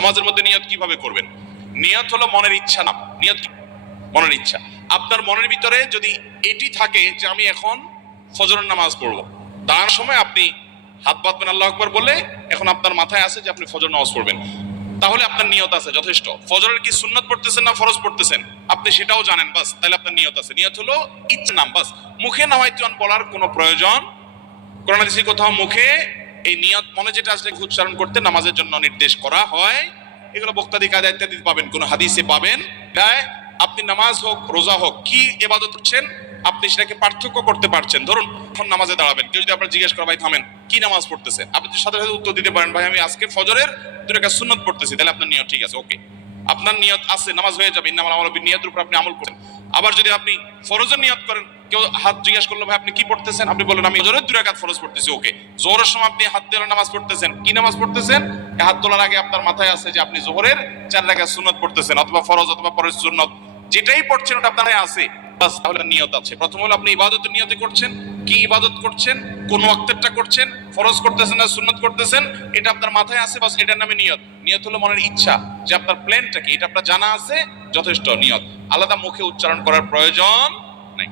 নামাজের মধ্যে নিয়ত কিভাবে করবেন? নিয়ত হলো মনের ইচ্ছা, না নিয়ত মনের ইচ্ছা। আপনার মনের ভিতরে যদি এটি থাকে যে আমি এখন ফজরের নামাজ পড়বো, তার সময় আপনি হাত বাঁধবেন আল্লাহু আকবার বলে, এখন আপনার মাথায় আছে যে আপনি ফজর নামাজ পড়বেন, তাহলে আপনার নিয়ত আছে, যথেষ্ট। ফজরের কি সুন্নাত পড়তেছেন না ফরজ পড়তেছেন আপনি সেটাও জানেন, বাস, তাহলে আপনার নিয়ত আছে। নিয়ত হলো ইচ্ছা, নাম, বাস। মুখে নাওয়াইতুন বলার কোনো প্রয়োজন, কোরআন হাদিসে কোথাও মুখে এই নিয়ত মনে যেটা আসলে উচ্চারণ করতে নামাজের জন্য নির্দেশ করা হয়, এগুলো বক্তাদি কায়দা ইত্যাদি পাবেন, কোন হাদিসে পাবেন। তাই আপনি নামাজ হোক রোজা হোক কি ইবাদত করছেন আপনি সেটাকে পার্থক্য করতে পারছেন। ধরুন এখন নামাজে দাঁড়াবেন, কেউ যদি আপনার জিজ্ঞেস করে ভাই থামেন কি নামাজ পড়তেছেন, আপনি সাথে সাথে উত্তর দিতে পারেন ভাই আমি আজকে ফজরের 2 রাকাত সুন্নাত পড়তেছি, তাহলে আপনার নিয়ত ঠিক আছে, ওকে, আপনার নিয়ত আছে, নামাজ হয়ে যাবে। ইন্নামাল আমালু বিন্নিয়াতের উপর আপনি আমল করেন। আবার যদি আপনি ফরজের নিয়ত করেন, কেউ হাত জিজ্ঞেস করলো ভাই আপনি কি পড়তেছেন, আপনি বলেন আমি জোহরের 2 রাকাত ফরজ পড়তেছি, ওকে। জোহরের সময় আপনি হাত দিয়ে নামাজ পড়তেছেন, কি নামাজ পড়তেছেন? হাত তোলার আগে আপনার মাথায় আছে যে আপনি জোহরের 4 রাকাত সুন্নাত পড়তেছেন, অথবা ফরজ অথবা পরের সুন্নাত, যেটাই পড়ছেন ওটা আপনার আছে, বাস, তাহলে নিয়ত আছে। প্রথম হলো আপনি ইবাদতের নিয়তে করছেন, কি ইবাদত করছেন, কোন ওয়াক্তেরটা করছেন, ফরজ করতেছেন না সুন্নাত করতেছেন, এটা আপনার মাথায় আছে, বাস, এটার নামে নিয়ত। নিয়ত হলো মনের ইচ্ছা যে আপনার প্ল্যানটা কি, এটা আপনার জানা আছে, যথেষ্ট। নিয়ত আলাদা মুখে উচ্চারণ করার প্রয়োজন নাই।